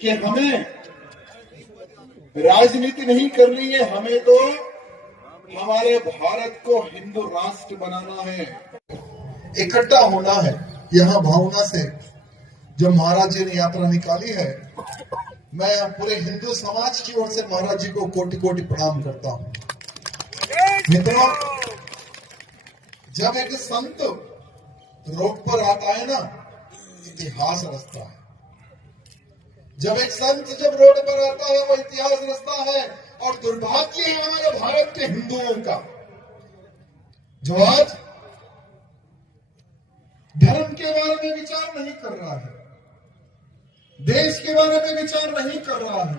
कि हमें राजनीति नहीं करनी है, हमें तो हमारे भारत को हिंदू राष्ट्र बनाना है, इकट्ठा होना है। यहाँ भावना से जो महाराज जी ने यात्रा निकाली है, मैं पूरे हिंदू समाज की ओर से महाराज जी को कोटि कोटि प्रणाम करता हूँ। मित्रों, जब एक संत रोड पर आता है ना, इतिहास रचता है। जब एक संत जब रोड पर आता है, वो इतिहास रचता है। और दुर्भाग्य है हमारे भारत के हिंदुओं का, जो आज धर्म के बारे में विचार नहीं कर रहा है, देश के बारे में विचार नहीं कर रहा है।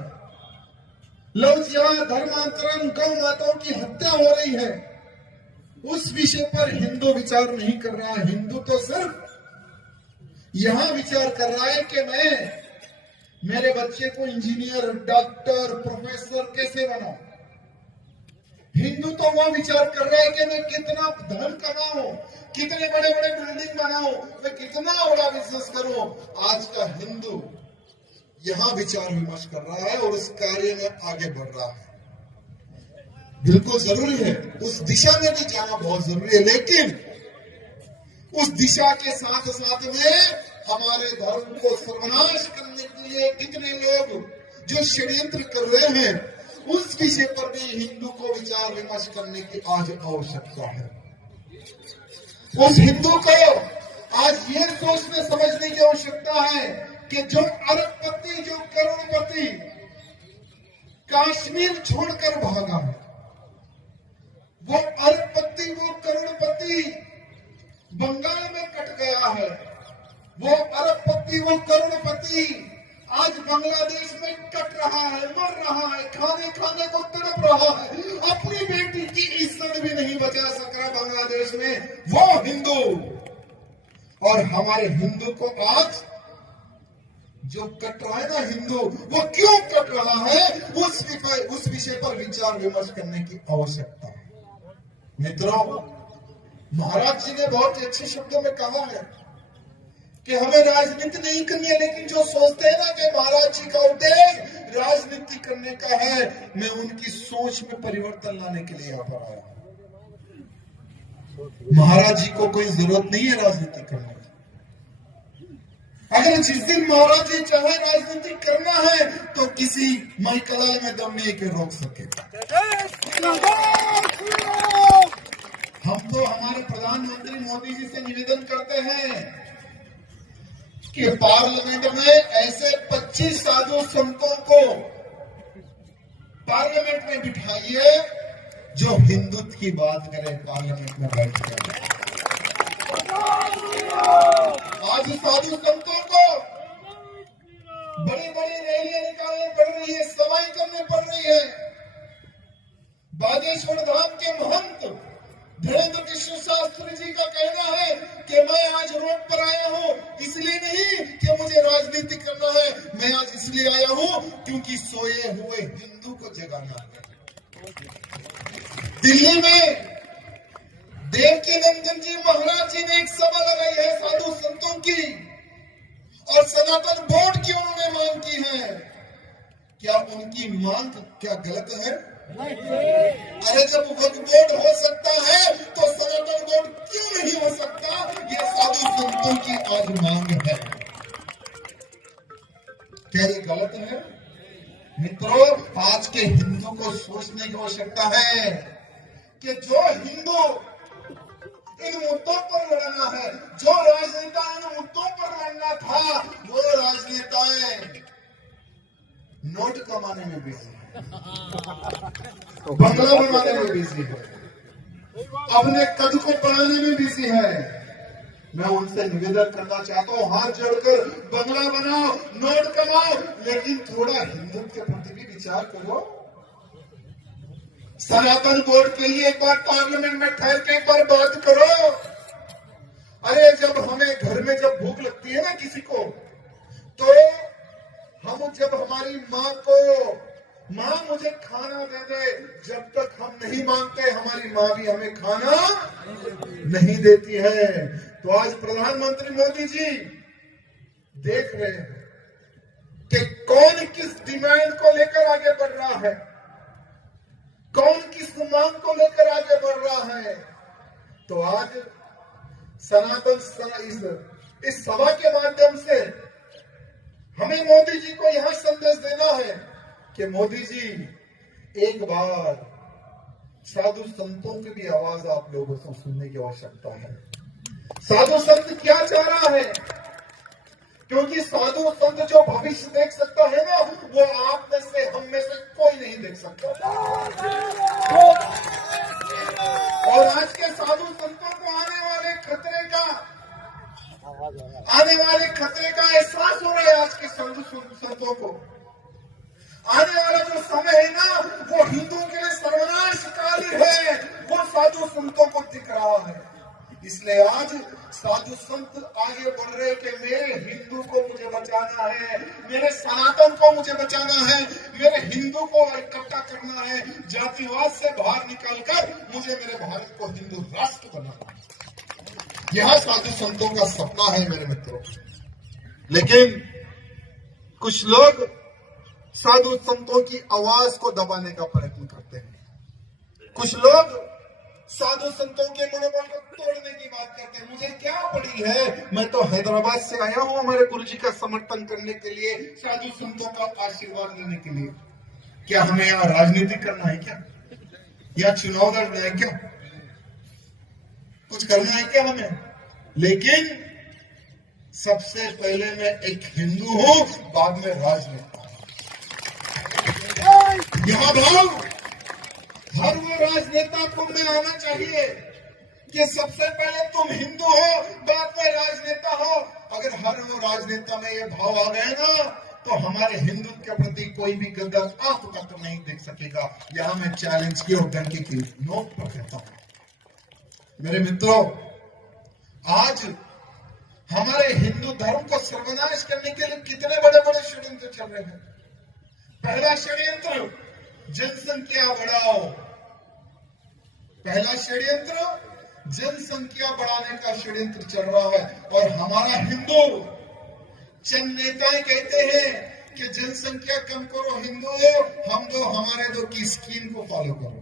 लोग जहां धर्मांतरण, गौ माताओं की हत्या हो रही है, उस विषय पर हिंदू विचार नहीं कर रहा है। हिंदू तो सिर्फ यहां विचार कर रहा है कि मैं मेरे बच्चे को इंजीनियर, डॉक्टर, प्रोफेसर कैसे बनाऊं। हिंदू तो वो विचार कर रहा है कि मैं कितना धन कमाऊं, कितने बड़े बड़े बिल्डिंग बनाऊं, मैं कितना बड़ा बिजनेस करूं। आज का हिंदू यहां विचार विमर्श कर रहा है और उस कार्य में आगे बढ़ रहा है। बिल्कुल जरूरी है, उस दिशा में भी जाना बहुत जरूरी है, लेकिन उस दिशा के साथ साथ में हमारे धर्म को सर्वनाश करने के लिए कितने लोग जो षड्यंत्र कर रहे हैं, उस विषय पर भी हिंदू को विचार विमर्श करने की आज आवश्यकता है। उस हिंदू को आज ये सोचने समझने की आवश्यकता है कि जो अरबपति, जो करोड़पति कश्मीर छोड़कर भागा है, वो अरबपति, वो करोड़पति बंगाल में कट गया है, वो अरबपति, वो करोड़पति आज बांग्लादेश में कट रहा है, मर रहा है, खाने खाने को तड़प रहा है, अपनी बेटी की इज्जत भी नहीं बचा सक रहा बांग्लादेश में, वो हिंदू। और हमारे हिंदू को आज जो कट रहा है ना हिंदू, वो क्यों कट रहा है, उस विषय पर विचार विमर्श करने की आवश्यकता है। मित्रों, महाराज जी ने बहुत अच्छे शब्दों में कहा है कि हमें राजनीति नहीं करनी है, लेकिन जो सोचते हैं ना कि महाराज जी का उद्देश्य राजनीति करने का है, मैं उनकी सोच में परिवर्तन लाने के लिए यहाँ पर आया हूं। महाराज जी को कोई जरूरत नहीं है राजनीति करने की। अगर जिस दिन महाराज जी चाहे राजनीति करना है तो किसी महिकलाल में दम नहीं के रोक सके। हम तो हमारे प्रधानमंत्री मोदी जी से निवेदन करते हैं कि पार्लियामेंट में ऐसे 25 साधु संतों को पार्लियामेंट में बिठाइए जो हिंदुत्व की बात करें पार्लियामेंट में बैठकर। आज साधु संतों को बड़ी बड़ी रैलियां निकालनी पड़ रही है, सभाएं करनी पड़ रही है। बागेश्वर धाम के महंत धीरेन्द्र कृष्ण शास्त्री जी का कहना है कि मैं आज रोड पर आया हूं इसलिए नहीं कि मुझे राजनीति करना है, मैं आज इसलिए आया हूं क्योंकि सोए हुए हिंदू को जगाना है। दिल्ली में देवकीनंदन जी महाराज जी ने एक सभा लगाई है साधु संतों की, और सनातन बोर्ड की उन्होंने मांग की है। क्या उनकी मांग क्या गलत है? अरे जब वक्फ बोर्ड हो सकता है तो सनातन बोर्ड क्यों नहीं हो सकता? ये साधु संतों की आज मांग है। क्या ये गलत है? मित्रों, आज के हिंदू को सोचने की आवश्यकता है कि जो हिंदू इन मुद्दों पर लड़ना है, जो राजनेता इन मुद्दों पर लड़ना था, वो राजनेताएं नोट कमाने में बिजी है, बंगला बनवाने में बिजी है, अपने कद को बढ़ाने में बिजी है। मैं उनसे निवेदन करना चाहता हूँ, हाथ जोड़कर बंगला बनाओ, नोट कमाओ, लेकिन थोड़ा हिंदू के प्रति भी विचार करो। सनातन बोर्ड के लिए एक बार पार्लियामेंट में ठहर के एक बार बात करो। अरे जब हमें घर में जब भूख लगती है ना किसी को, तो हम जब हमारी माँ को, माँ मुझे खाना दे दे, जब तक हम नहीं मांगते हमारी माँ भी हमें खाना नहीं देती है। तो आज प्रधानमंत्री मोदी जी देख रहे हैं कि कौन किस डिमांड को लेकर आगे बढ़ रहा है, कौन किस मांग को लेकर आगे बढ़ रहा है। तो आज इस सभा के माध्यम से हमें मोदी जी को यह संदेश देना है कि मोदी जी, एक बार साधु संतों की भी आवाज आप लोगों से सुनने की आवश्यकता है। साधु संत क्या चाह रहा है, क्योंकि साधु संत जो भविष्य देख सकता है ना, वो आप में से, हम में से कोई नहीं देख सकता। और आज के साधु संतों को आने वाले खतरे का एहसास हो रहा है। आज के साधु संतों को आने वाला जो समय है ना, वो हिंदुओं के लिए सर्वनाशकाली है, वो साधु संतों को दिख रहा है। इसलिए आज साधु संत आगे बढ़ रहे कि मेरे हिंदू को मुझे बचाना है, मेरे सनातन को मुझे बचाना है, मेरे हिंदू को इकट्ठा करना है, जातिवाद से बाहर निकलकर मुझे मेरे भारत को हिंदू राष्ट्र बनाना है। यह साधु संतों का सपना है मेरे मित्रों। लेकिन कुछ लोग साधु संतों की आवाज को दबाने का प्रयत्न करते हैं। कुछ लोग साधु संतों के मनोबल को तोड़ने की बात करते हैं। मुझे क्या पड़ी है, मैं तो हैदराबाद से आया हूं हमारे गुरु जी का समर्थन करने के लिए, साधु संतों का आशीर्वाद लेने के लिए। क्या हमें यहाँ राजनीति करना है क्या, या चुनाव लड़ना है क्या, कुछ करना है क्या हमें? लेकिन सबसे पहले मैं एक हिंदू हूं, बाद में राजनेता। यह भाव हर वो राजनेता को में आना चाहिए कि सबसे पहले तुम हिंदू हो, बाद में राजनेता हो। अगर हर वो राजनेता में ये भाव आ गए ना, तो हमारे हिंदू के प्रति कोई भी गद्दार आंख तक नहीं देख सकेगा। यहां मैं चैलेंज की और डंके की नोक पर कहता हूं। मेरे मित्रों, आज हमारे हिंदू धर्म को सर्वनाश करने के लिए कितने बड़े बड़े षड्यंत्र चल रहे हैं। पहला षड्यंत्र, जनसंख्या बढ़ाओ। पहला षड्यंत्र जनसंख्या बढ़ाने का षड्यंत्र चल रहा है। और हमारा हिंदू चंद नेताएं कहते हैं कि जनसंख्या कम करो हिंदू, हम दो हमारे दो की स्कीम को फॉलो करो।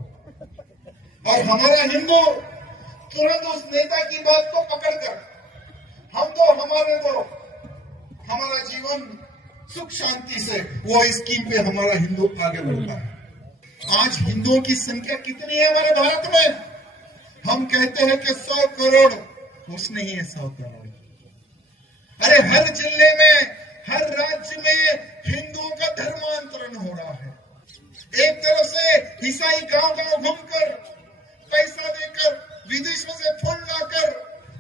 और हमारा हिंदू तुरंत उस नेता की बात को पकड़कर हम दो हमारे दो, हमारा जीवन सुख शांति से, वो स्कीम पे हमारा हिंदू आगे बढ़ता है। आज हिंदुओं की संख्या कितनी है हमारे भारत में? हम कहते हैं कि 100 करोड़, कुछ नहीं है 100 करोड़। अरे हर जिले में, हर राज्य में हिंदुओं का धर्मांतरण हो रहा है। एक तरफ से ईसाई गांव गांव घूमकर पैसा देकर, विदेशों से फंड लाकर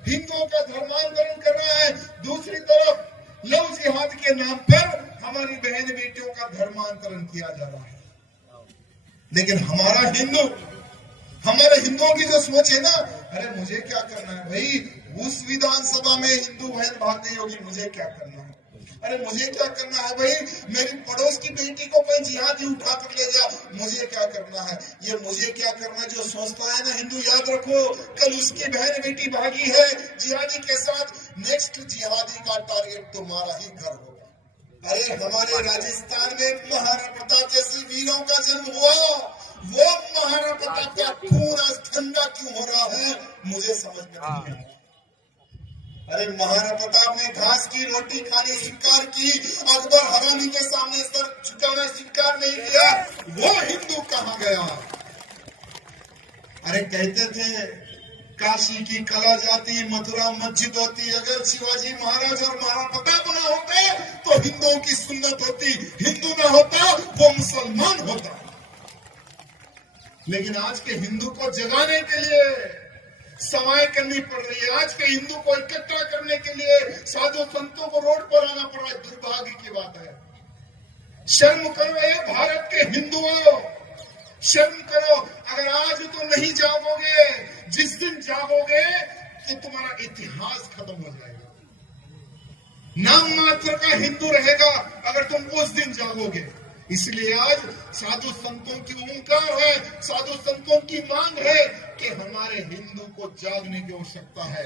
हिंदुओं का धर्मांतरण कर रहा है। दूसरी तरफ लव जिहाद के नाम पर हमारी बहन बेटियों का धर्मांतरण किया जा रहा है। लेकिन हमारे हिंदुओं की जो सोच है ना, अरे मुझे क्या करना है भाई, उस विधानसभा में हिंदू बहन भाग गई होगी, मुझे क्या करना है? अरे मुझे क्या करना है भाई, मेरी पड़ोस की बेटी को कोई जिहादी उठा कर ले गया, मुझे क्या करना है? ये मुझे क्या करना है जो सोचता है ना हिंदू, याद रखो कल उसकी बहन बेटी भागी है जिहादी के साथ, नेक्स्ट जिहादी का टारगेट तुम्हारा ही घर होगा। अरे हमारे राजस्थान में महाराणा प्रताप जैसे वीरों का जन्म हुआ, वो महाराणा प्रताप का खून आज ठंडा क्यों हो रहा है, मुझे समझ में नहीं आ रहा। अरे महाराणा प्रताप ने घास की रोटी खानी स्वीकार की, अकबर हरामी के सामने सर झुकाना स्वीकार नहीं किया, वो हिंदू कहाँ गया? अरे कहते थे काशी की कला जाती, मथुरा मस्जिद होती, अगर शिवाजी महाराज और महाराणा प्रताप न होते तो हिंदुओं की सुन्नत होती, हिंदू न होता वो मुसलमान होता। लेकिन आज के हिंदू को जगाने के लिए सवाएं करनी पड़ रही है। आज के हिंदू को इकट्ठा करने के लिए साधु संतों को रोड पर आना पड़ रहा है। दुर्भाग्य की बात है। शर्म करो ये भारत के हिंदुओं, शर्म करो। अगर आज तुम नहीं जागोगे, जिस दिन जागोगे तो तुम्हारा इतिहास खत्म हो जाएगा। नाम मात्र का हिंदू रहेगा अगर तुम उस दिन जागोगे। इसलिए आज साधु संतों की ओंकार है, साधु संतों की मांग है कि हमारे हिंदू को जागने की आवश्यकता है।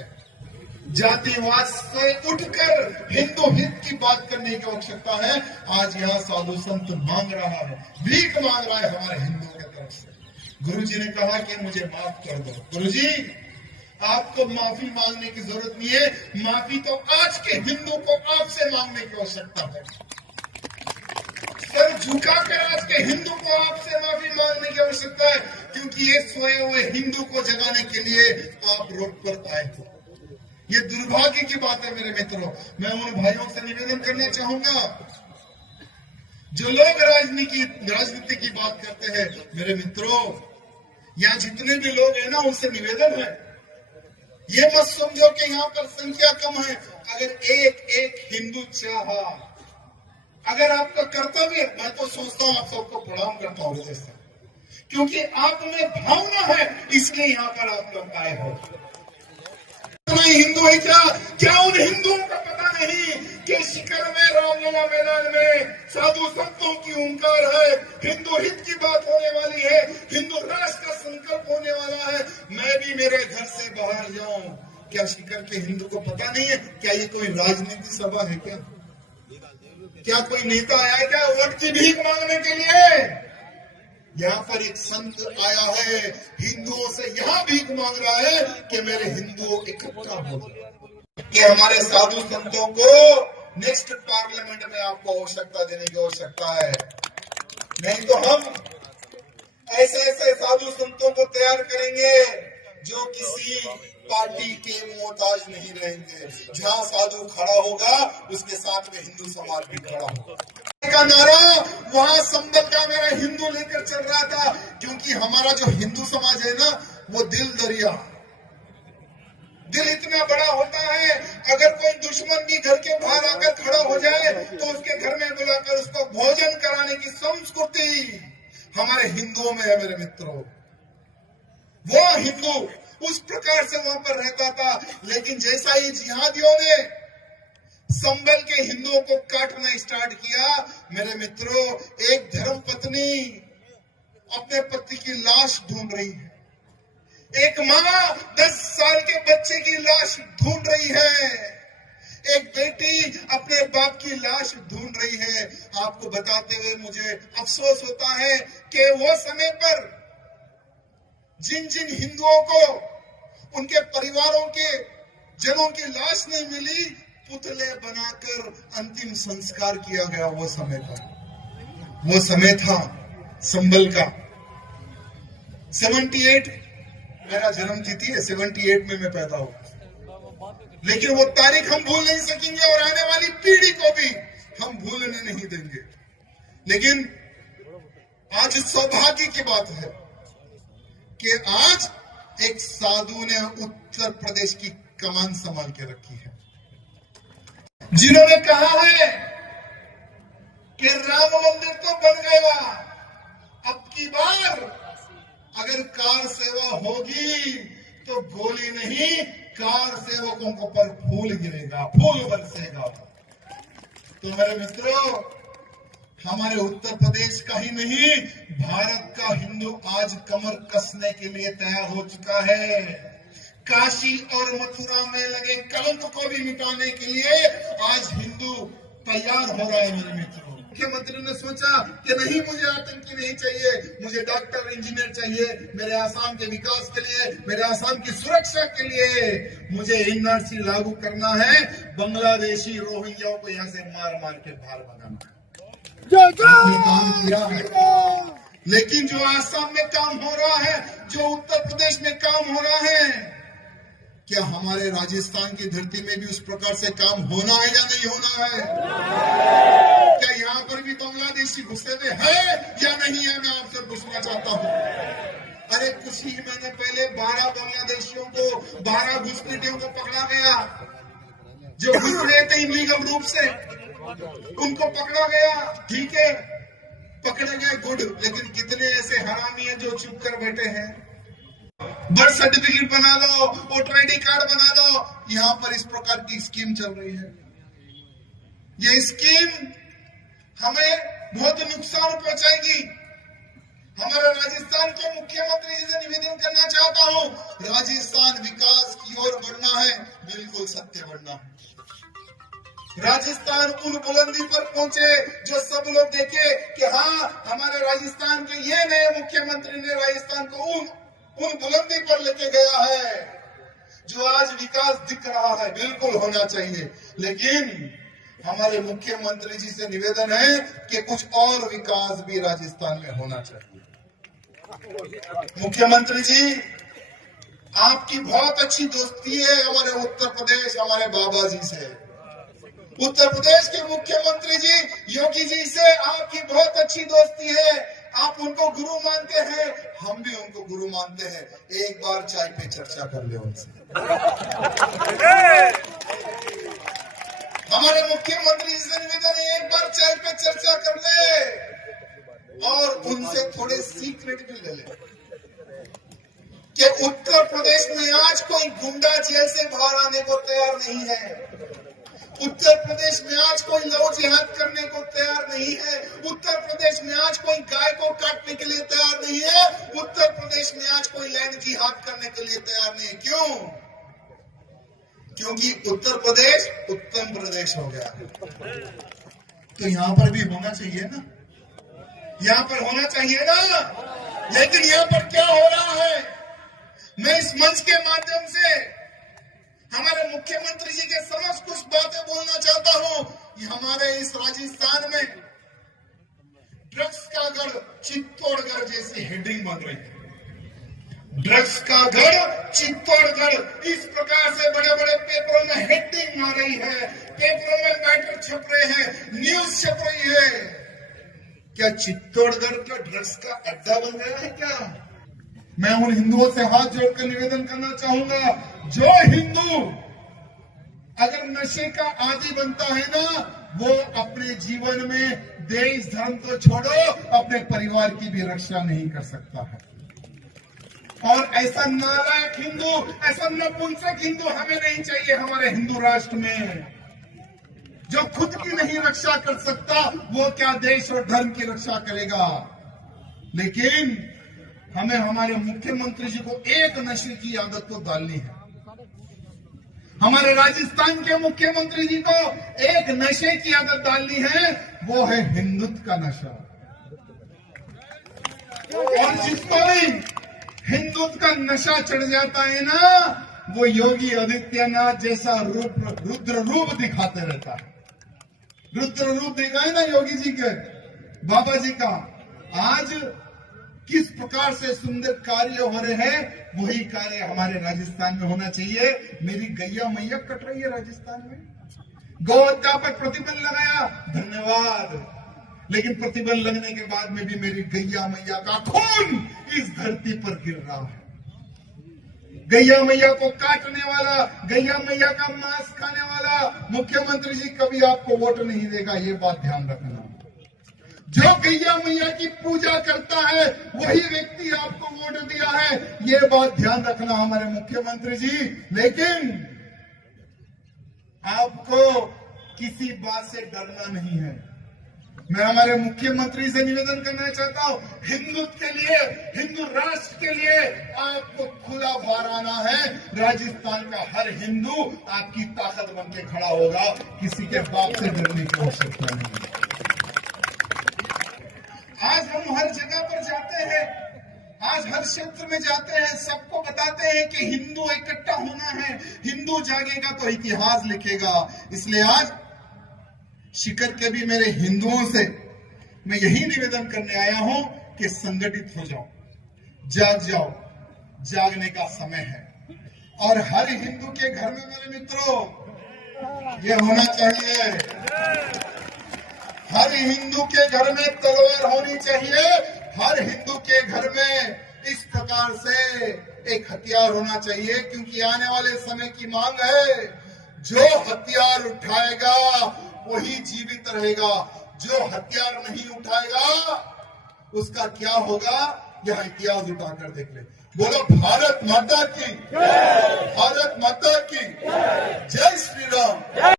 जातिवाद से उठकर हिंदू हित की बात करने की आवश्यकता है। आज यहाँ साधु संत मांग रहा है, भीख मांग रहा है हमारे हिंदुओं की तरफ से। गुरुजी ने कहा कि मुझे माफ कर दो। गुरुजी, आपको माफी मांगने की जरूरत नहीं है, माफी तो आज के हिंदू को आपसे मांगने की आवश्यकता है। सर झुकाकर आज के हिंदू को आपसे माफी मांगने की आवश्यकता है, क्योंकि ये सोए हुए हिंदू को जगाने के लिए आप रोड पर आए हो। ये दुर्भाग्य की बात है मेरे मित्रों। मैं उन भाइयों से निवेदन करना चाहूंगा जो लोग राजनीति की बात करते हैं। मेरे मित्रों, यहाँ जितने भी लोग हैं ना, उनसे निवेदन है, ये मत समझो कि यहाँ पर संख्या कम है। अगर एक एक हिंदू चाहा, अगर आपका कर्तव्य, मैं तो सोचता हूँ आप सबको प्रणाम करता हूँ हृदय से, क्योंकि आप में भावना है, इसलिए यहाँ पर आप लोग आए हो। हिंदू है क्या उन हिंदुओं का पता नहीं कि शिखर में, रामलीला मैदान में साधु संतों की हुंकार है, हिंदू हित की बात होने वाली है, हिंदू राष्ट्र का संकल्प होने वाला है। मैं भी मेरे घर से बाहर जाऊं, क्या शिखर के हिंदू को पता नहीं है? क्या ये कोई राजनीति सभा है? क्या कोई नेता आया क्या वोट की भीख मांगने के लिए? यहाँ पर एक संत आया है, हिंदुओं से यहाँ भीख मांग रहा है कि मेरे हिंदुओं इकट्ठा हो। कि हमारे साधु संतों को नेक्स्ट पार्लियामेंट में आपको आवश्यकता देने की आवश्यकता है। नहीं तो हम ऐसे साधु संतों को तैयार करेंगे जो किसी पार्टी के मोहताज नहीं रहेंगे। जहाँ साधु खड़ा होगा उसके साथ में हिंदू समाज भी खड़ा होगा का नारा वहां संबल का मेरा हिंदू लेकर चल रहा था, क्योंकि हमारा जो हिंदू समाज है ना, वो दिल दरिया, दिल इतना बड़ा होता है, अगर कोई दुश्मन भी घर के बाहर आकर खड़ा हो जाए तो उसके घर में बुलाकर उसको भोजन कराने की संस्कृति हमारे हिंदुओं में है। मेरे मित्रों, वो हिंदू उस प्रकार से वहां पर रहता था, लेकिन जैसा ही जिहादियों ने संबल के हिंदुओं को काटना स्टार्ट किया, मेरे मित्रों, एक धर्म पत्नी अपने पति की लाश ढूंढ रही है, एक माँ 10 साल के बच्चे की लाश ढूंढ रही है, एक बेटी अपने बाप की लाश ढूंढ रही है। आपको बताते हुए मुझे अफसोस होता है कि वो समय पर जिन जिन हिंदुओं को उनके परिवारों के जनों की लाश नहीं मिली, पुतले बनाकर अंतिम संस्कार किया गया। वो समय था संबल का। 78 मेरा जन्म तिथि है, 78 में मैं पैदा हुआ, लेकिन वो तारीख हम भूल नहीं सकेंगे और आने वाली पीढ़ी को भी हम भूलने नहीं देंगे। लेकिन आज सौभाग्य की बात है कि आज एक साधु ने उत्तर प्रदेश की कमान संभाल के रखी है, जिन्होंने कहा है कि राम मंदिर तो बन गया, अब की बार अगर कार सेवा होगी तो गोली नहीं, कार सेवकों को पर फूल गिरेगा, फूल बरसेगा। तो मेरे मित्रों, हमारे उत्तर प्रदेश का ही नहीं, भारत का हिंदू आज कमर कसने के लिए तैयार हो चुका है। काशी और मथुरा में लगे कलंक को भी मिटाने के लिए आज हिंदू तैयार हो रहा है। मेरे मित्रों, मुख्यमंत्री ने सोचा कि नहीं, मुझे आतंकी नहीं चाहिए, मुझे डॉक्टर इंजीनियर चाहिए। मेरे आसाम के विकास के लिए, मेरे आसाम की सुरक्षा के लिए मुझे एनआरसी लागू करना है, बांग्लादेशी रोहिंग्याओं को यहाँ से मार मार के बाहर भगाना है। काम किया है, लेकिन जो आसाम में काम हो रहा है, जो उत्तर प्रदेश में काम हो रहा है, क्या हमारे राजस्थान की धरती में भी उस प्रकार से काम होना है या नहीं होना है? क्या यहाँ पर भी बांग्लादेशी घुसे हुए है या नहीं है? मैं आपसे पूछना चाहता हूँ। अरे कुछ ही महीने पहले 12 बांग्लादेशियों को, 12 घुसपैठियों को पकड़ा गया, जो घुस रहे थे इलीगल रूप से, उनको पकड़ा गया। ठीक है, पकड़े गए, गुड, लेकिन कितने ऐसे हरामी हैं जो चुप कर बैठे हैं? बर्थ सर्टिफिकेट बना लो, वोटर आईडी कार्ड बना लो। यहाँ पर इस प्रकार की स्कीम चल रही है। ये स्कीम हमें बहुत नुकसान पहुंचाएगी। हमारे राजस्थान के मुख्यमंत्री जी से निवेदन करना चाहता हूँ, राजस्थान विकास की ओर बढ़ना है, बिल्कुल सत्य बनना। राजस्थान उन बुलंदी पर पहुंचे जो सब लोग देखे कि हाँ, हमारे राजस्थान के ये नए मुख्यमंत्री ने राजस्थान को उन बुलंदी पर लेके गया है जो आज विकास दिख रहा है। बिल्कुल होना चाहिए, लेकिन हमारे मुख्यमंत्री जी से निवेदन है कि कुछ और विकास भी राजस्थान में होना चाहिए। मुख्यमंत्री जी, आपकी बहुत अच्छी दोस्ती है हमारे उत्तर प्रदेश, हमारे बाबा जी से। उत्तर प्रदेश के मुख्यमंत्री जी योगी जी से आपकी बहुत अच्छी दोस्ती है। आप उनको गुरु मानते हैं, हम भी उनको गुरु मानते हैं। एक बार चाय पे चर्चा कर ले उनसे। हमारे मुख्यमंत्री जी से निवेदन है, एक बार चाय पे चर्चा कर ले और उनसे थोड़े सीक्रेट भी ले ले कि उत्तर प्रदेश में आज कोई गुंडा जेल से बाहर आने को तैयार नहीं है। उत्तर प्रदेश में आज कोई लव जिहाद करने को तैयार नहीं है। उत्तर प्रदेश में आज कोई गाय को काटने के लिए तैयार नहीं है। उत्तर प्रदेश में आज कोई लैंड जिहाद करने के लिए तैयार नहीं है। क्यों? क्योंकि उत्तर प्रदेश उत्तम प्रदेश हो गया। तो यहां पर भी होना चाहिए ना, यहां पर होना चाहिए ना। लेकिन यहां पर क्या हो रहा है? मैं इस मंच के माध्यम से हमारे मुख्यमंत्री जी के समक्ष कुछ बातें बोलना चाहता हूं कि हमारे इस राजस्थान में ड्रग्स का गढ़ चित्तौड़गढ़ जैसी हेडिंग बन रही है। ड्रग्स का गढ़ चित्तौड़गढ़, इस प्रकार से बड़े बड़े पेपरों में हेडिंग आ रही है, पेपरों में मैटर छप रहे हैं, न्यूज छप रही है। क्या चित्तौड़गढ़ का ड्रग्स का अड्डा बन गया है क्या? मैं उन हिंदुओं से हाथ जोड़कर निवेदन करना चाहूंगा, जो हिंदू अगर नशे का आदी बनता है ना, वो अपने जीवन में देश धर्म को छोड़ो, अपने परिवार की भी रक्षा नहीं कर सकता है। और ऐसा नालायक हिंदू, ऐसा नपुंसक हिंदू हमें नहीं चाहिए हमारे हिंदू राष्ट्र में। जो खुद की नहीं रक्षा कर सकता, वो क्या देश और धर्म की रक्षा करेगा? लेकिन हमें हमारे मुख्यमंत्री जी को एक नशे की आदत को डालनी है। हमारे राजस्थान के मुख्यमंत्री जी को एक नशे की आदत डालनी है, वो है हिंदुत्व का नशा। और जिसको भी हिंदुत्व का नशा चढ़ जाता है ना, वो योगी आदित्यनाथ जैसा रुद्र रूप दिखाते रहता है। रुद्र रूप देखा है ना योगी जी के, बाबा जी का। आज किस प्रकार से सुंदर कार्य हो रहे हैं, वही कार्य हमारे राजस्थान में होना चाहिए। मेरी गैया मैया कट रही है राजस्थान में, गौ हत्या पर प्रतिबंध लगाया, धन्यवाद। लेकिन प्रतिबंध लगने के बाद में भी मेरी गैया मैया का खून इस धरती पर गिर रहा है। गैया मैया को काटने वाला, गैया मैया का मांस खाने वाला मुख्यमंत्री जी कभी आपको वोट नहीं देगा, ये बात ध्यान रखना। जो गैया मैया की पूजा करता है वही व्यक्ति आपको वोट दिया है, ये बात ध्यान रखना हमारे मुख्यमंत्री जी। लेकिन आपको किसी बात से डरना नहीं है। मैं हमारे मुख्यमंत्री से निवेदन करना चाहता हूं, हिंदुत्व के लिए, हिंदू राष्ट्र के लिए आपको खुला बाहर आना है। राजस्थान का हर हिंदू आपकी ताकत बन के खड़ा होगा, किसी के बाप से डरने की आवश्यकता नहीं है। आज हम हर जगह पर जाते हैं, आज हर क्षेत्र में जाते हैं, सबको बताते हैं कि हिंदू इकट्ठा होना है, हिंदू जागेगा तो इतिहास लिखेगा। इसलिए आज शिखर के भी मेरे हिंदुओं से मैं यही निवेदन करने आया हूं कि संगठित हो जाओ, जाग जाओ, जागने का समय है। और हर हिंदू के घर में मेरे मित्रों ये होना चाहिए, हर हिंदू के घर में तलवार होनी चाहिए। हर हिंदू के घर में इस प्रकार से एक हथियार होना चाहिए, क्योंकि आने वाले समय की मांग है। जो हथियार उठाएगा वही जीवित रहेगा, जो हथियार नहीं उठाएगा उसका क्या होगा, यह इतिहास उठाकर देख ले। बोलो भारत माता की, भारत माता की जय श्री राम।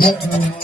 धन्यवाद।